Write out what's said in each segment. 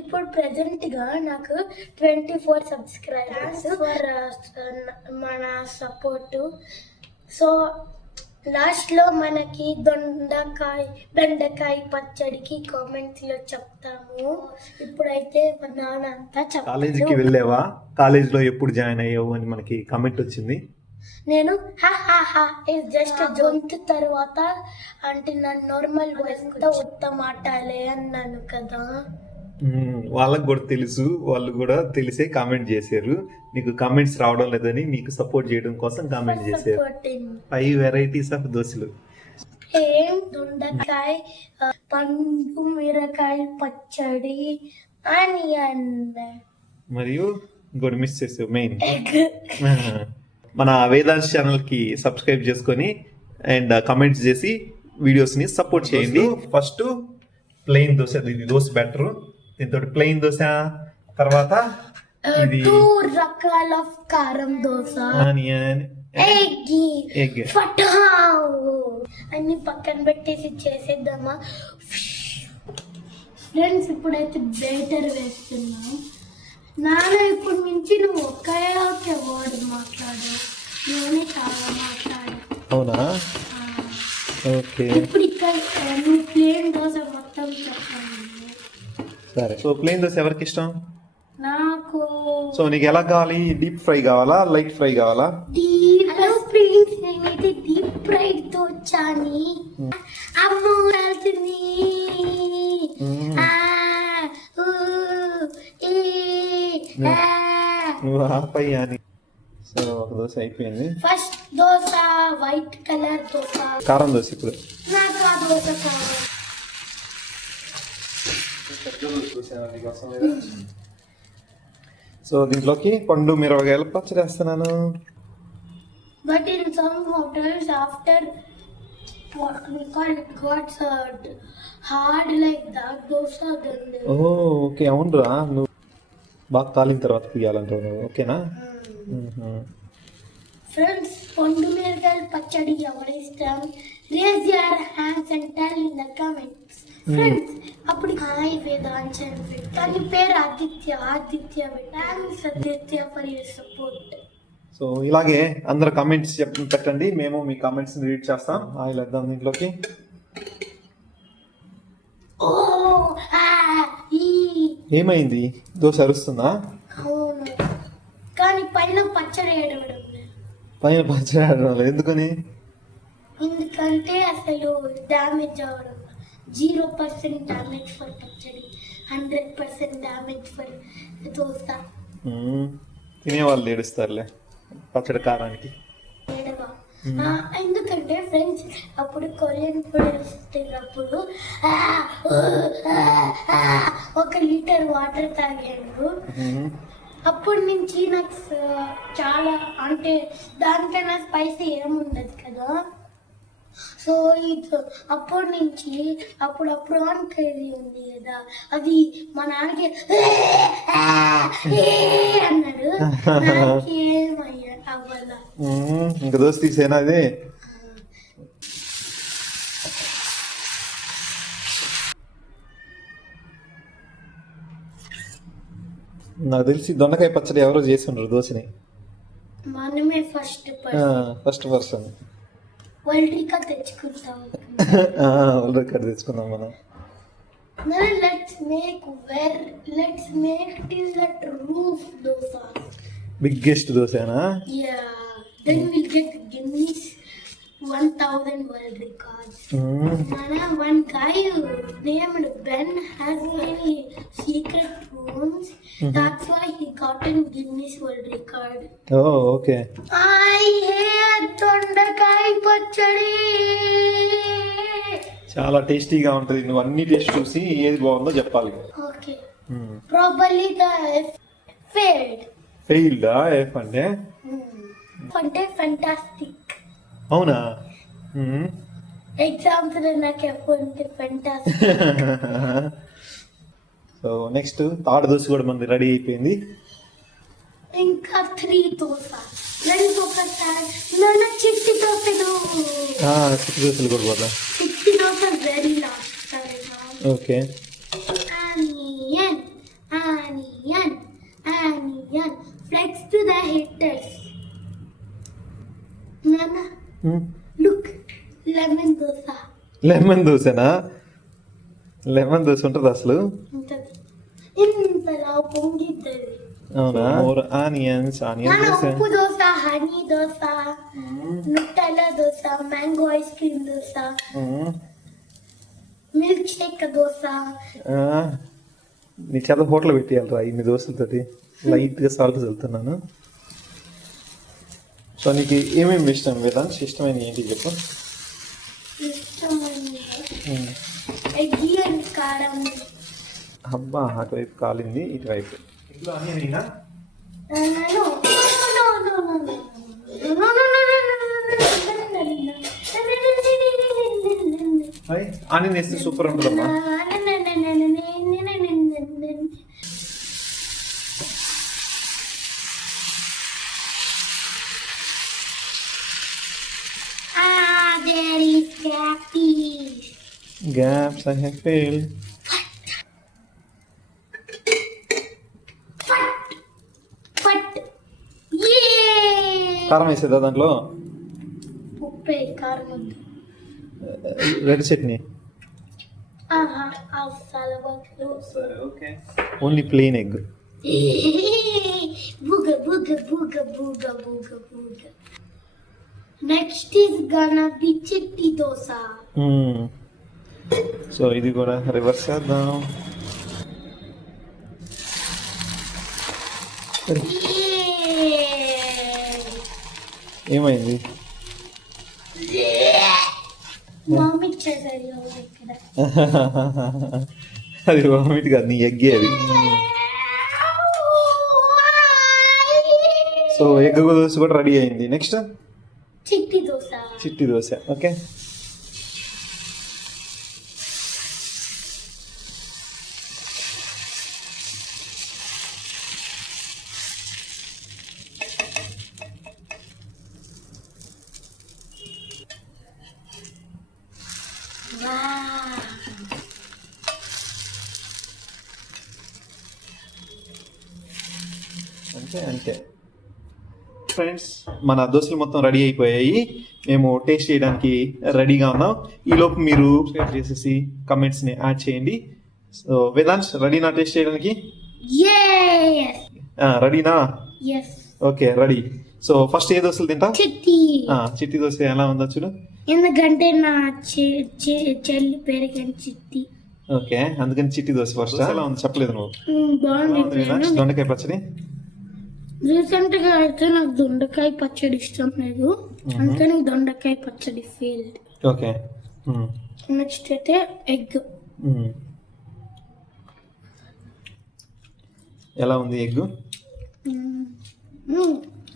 ఇప్పుడు present గా నాకు ట్వంటీ ఫోర్ సబ్స్క్రైబర్స్ ఫర్ మన సపోర్ట్ సో లాస్ట్లో మనకి దొండకాయ బెండకాయ పచ్చడికి కామెంట్స్లో చెప్తాము. ఇప్పుడైతే మా నాన్న అంతా కాలేజీకి వెళ్ళావా? కాలేజీలో ఎప్పుడు జాయిన్ అయ్యావు అని మనకి కమెంట్ వచ్చింది. నేను హా హా హా ఇది జస్ట్ గొంతు తర్వాత అంటే నా నార్మల్ వాయిస్ ఉత్త మాటాలే అన్నాను కదా. వాళ్ళకి కూడా తెలుసు. వాళ్ళు కూడా తెలిసే కామెంట్ చేశారు. నీకు కామెంట్స్ రావడం లేదని నీకు సపోర్ట్ చేయడం కోసం కామెంట్ చేశారు. ఫైవ్ వెరైటీస్ ఆఫ్ దోశలు. ఏం దొండకాయ పండు మిరకాయ పచ్చడి ఆనియన్. మరియు ఇంకోటి మిస్ చేసావు మెయిన్ మన వేదాంశ్ ఛానల్కి సబ్స్క్రైబ్ చేసుకొని అండ్ కమెంట్స్ చేసి వీడియోస్ని సపోర్ట్ చేయండి. ఫస్ట్ ప్లెయిన్ దోశ ఇది దోశ బెటర్ దీంతో ప్లెయిన్ దోశ తర్వాత ఇది టూ రకాల కారం దోశ. Onion egg. ఎగ్. ఫటావ్ అన్ని పక్కన పెట్టేసి చేసేద్దామా? ఫ్రెండ్స్ ఇప్పుడైతే బేటర్ వేస్తున్నాం. నాన్న ఇప్పుడు నుంచి నువ్వు ఒకే ఒకే వర్డ్ మాట్లాడు. నేనే చాలా మాట్లాడు. అవునా? ఓకే. ఇప్పుడు ఇక్కడ ప్లేన్ దోశ మొత్తం చెప్పండి సరే. సో ప్లెయిన్ దోశ ఎవరికి ఇష్టం? నాకు సో నీకు ఎలా కావాలి? డీప్ ఫ్రై కావాలా? లైట్ ఫ్రై కావాలా? డీప్ ఫ్రెండ్స్ నేనైతే డీప్ ఫ్రైడ్తో వచ్చాని అమ్మో వెళ్తుంది. నువ్వు ఆపై అని. సో ఒక దోశ అయిపోయింది. First dosa white colour dosa. కారం దోశ ఇప్పుడు. నాకు ఆ దోశ కావాలి. సో దీంట్లోకి పండు మిరపకాయలు పచ్చడి వేస్తున్నాను. But in some hotels after they oh okay అవునరా. నువ్వు బాగా కాలిన తర్వాత తీయాలంటావు నువ్వు ఓకేనా. ఫ్రెండ్స్ పండు మిరకాయలు పచ్చడి ఎవరు ఇష్టం? Raise your hands and tell in the comments friends అప్పుడు హాయ్ పెట్టు దాని పేరు Aditya Aditya thanks Aditya for your support. So ఇలాగే అందరు కామెంట్స్ పెట్టండి. మేము మీ కామెంట్స్ రీడ్ చేస్తాం. ఆయిల్ వేద్దాం దీంట్లోకి. ఓ ఆ ఈ. ఏమైంది? దోశ అరుస్తుందా కానీ పైన పచ్చడి. పైన పచ్చడి. ఎందుకని? ఎందుకంటే అసలు డ్యామేజ్ అవ్వడం జీరో పర్సెంట్ డ్యామేజ్ ఫర్ పచ్చడి hundred percent damage for dosa. తినేవాళ్ళు ఏడుస్తారులే పచ్చడి కారానికి. ఎందుకంటే ఫ్రెండ్స్ అప్పుడు కొరియన్ ఫుడ్ తిన్నప్పుడు ఆ, ఊ, ఆ, ఆ, ఒక లీటర్ వాటర్ తాగాను మ్మ్. అప్పటి నుంచి నాకు చాలా అంటే దానికన్నా స్పైసీ ఏముండదు కదా. సో ఇది అప్పటి నుంచి అప్పుడప్పుడు ఆన్ కర్రీ ఉంది కదా. అది మా నాన్నకి అన్నాడు. ఇంక దోశ తీసేనా అది? నాకు తెలిసి దొండకాయ పచ్చడి ఎవరో చేసి ఉండరు దోశని. మనమే ఫస్ట్ ఫస్ట్ పర్సన్ వల్డ్రికా తెచ్చుకుంటాం ఇక్కడ తెచ్చుకుందాం మనం let's make where let's make till that roof dosa. Biggest దోశనా Yeah. Then we'll get Guinness 1000 world records. Hmm. Nana, one guy named Ben has many secret rooms. That's why he got in Guinness World Record. Oh okay I hate dondakaya పచ్చడి చాలా టేస్టీగా ఉంటుంది నువ్వు అన్ని taste చూసి ఏది బాగుందో చెప్పాలి Okay. Probably the failed. ఫెయిల్డా ఎఫ్ అంటే అంటే ఫెంటాస్టిక్ అవునా. ఎగ్జామ్స్ నాకు ఎప్పుడు సో నెక్స్ట్ థర్డ్ దోశ కూడా మనది రెడీ అయిపోయింది. ఇంకా త్రీ దోశ. రెండు ఒకసారి నన్ను చిట్టి దోశలు. చిట్టి దోశలు కూడా పోదాం? చిట్టి dosa very last okay lemon దోశనా? Lemon dosa ఉంటుంది అసలు? అవునా? More onions onion dosa. ఉప్పు dosa honey dosa Nutella dosa mango ice cream dosa. Milkshake dosa. నీ చేత హోటల్ పెట్టేయాలరా ఇన్ని దోశలతోటి. లైట్గా సాల్ట్ చల్లుతున్నాను. సో నీకు ఏమేమి ఇష్టం? వేదాంత్ ఇష్టమైన ఏంటి చెప్పు. కారం అబ్బా అటువైపు కాలింది ఇటువైపు అని నేస్తే సూపర్ ఉంటుందమ్మా Daddy's happy. Gaps I have failed But, yay! కారం వేసేదా దాంట్లో ఉప్పే కారం వద్దు రెడ్ చట్నీ ఆహా అవసరాల వద్దు ఓకే ఓన్లీ ప్లెయిన్ ఎగ్ బుగ బుగ బుగ బుగ బుగ బుగ నెక్స్ట్ ఈస్ గonna బి చిట్టి దోశ సో ఇది కూడా రివర్స్ చేద్దాం. ఏమైంది? అది వామిట్ కాదు నీ ఎగ్గే అది. సో ఎగ్ దోశ కూడా రెడీ అయింది. నెక్స్ట్ చిట్టి దోశ. చిట్టి దోశ ఓకే Wow. అంతే అంతే ఫ్రెండ్స్ మన దోశలు మొత్తం రెడీ అయిపోయాయి. మేము టేస్ట్ చేయడానికి రెడీగా ఉన్నాం. ఈ లోపు మీరు సబ్స్క్రైబ్ చేసేసి కమెంట్స్ని యాడ్ చేయండి. సో వేదాంశ్ రెడీనా టేస్ట్ చేయడానికి? రెడీనా Yes. Okay ready so first ఏ దోశలు తింటా చిట్టి. ఆ, చిట్టి దోశ ఎలా ఉందో చూడు. ఎందుకంటే నా చెల్లి పేరుకని చిట్టి. ఓకే అందుకని చిట్టి దోశ ఫస్ట్ ఎలా ఉంది? చెప్పలేదు నువ్వు. దొండకాయ పచ్చడి? రీసెంట్గా అయితే నాకు దొండకాయ పచ్చడి ఇష్టం లేదు. అందుకని దొండకాయ పచ్చడి ఫెయిల్డ్ ఓకే. నెక్స్ట్ అయితే ఎగ్. ఎలా ఉంది ఎగ్?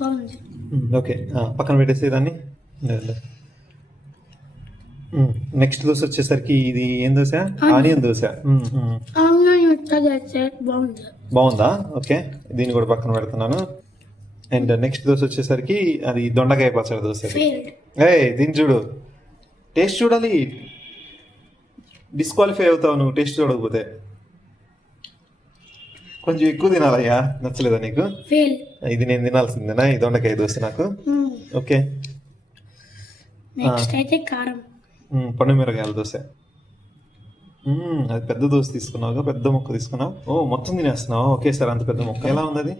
బాగుంది. ఓకే. పక్కన పెట్టేసి దాన్ని. నెక్స్ట్ దోశ వచ్చేసరికి ఇది ఏం దోశ? ఆనియన్. దోశ. బాగుంది. ఓకే. దీన్ని కూడా పక్కన పెడుతున్నాను. అండ్ నెక్స్ట్ దోశ వచ్చేసరికి అది దొండకాయ పచ్చడి దోశ ఏ దీన్ని చూడు. టేస్ట్ చూడాలి. డిస్క్వాలిఫై అవుతావు నువ్వు టేస్ట్ చూడకపోతే. కొంచెం ఎక్కువ తినాలయ్యా. నచ్చలేదా నీకు? ఇది నేను తినాల్సిందేనా ఈ దొండకాయ దోశ నాకు? ఓకే. నెక్స్ట్ అయితే కారం. మ్మ్, పండు మిరగాయల దోశ. అది పెద్ద దోశ తీసుకున్నావుగా పెద్ద ముక్క తీసుకున్నావు? ఓ మొత్తం తినేస్తున్నావు? ఒకేసారి అంత పెద్ద ముక్క. ఎలా ఉంది అది.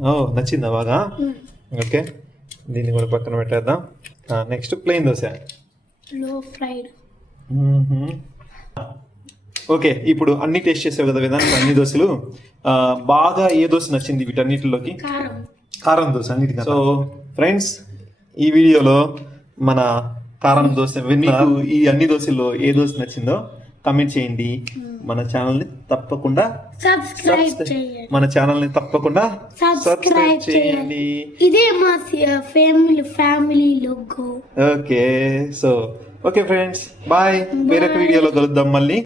ఓ నచ్చిందా బాగా. ఓకే దీన్ని కూడా పక్కన పెట్టేద్దాం. Next plain dosa. Low fried. మ్మ్హ్మ్. ఓకే ఇప్పుడు అన్ని టేస్ట్ చేసావు కదా విధానం అన్ని దోశలు. ఆ, బాగా ఏ దోశ నచ్చింది వీటన్నిటిలోకి? కారం. కారం దోశ అన్నిటికన్నా. సో ఫ్రెండ్స్ ఈ వీడియోలో మన కారం దోశ మీకు ఈ అన్ని దోశల్లో ఏ దోశ నచ్చిందో కమెంట్ చేయండి. మన ఛానల్ని తప్పకుండా సబ్స్క్రైబ్ subscribe- చేయండి. మన ఛానల్ని తప్పకుండా సబ్స్క్రైబ్ చేయండి. ఇదే మా family family logo okay so okay friends bye వేరొక వీడియోలో కలుద్దాం మళ్ళీ.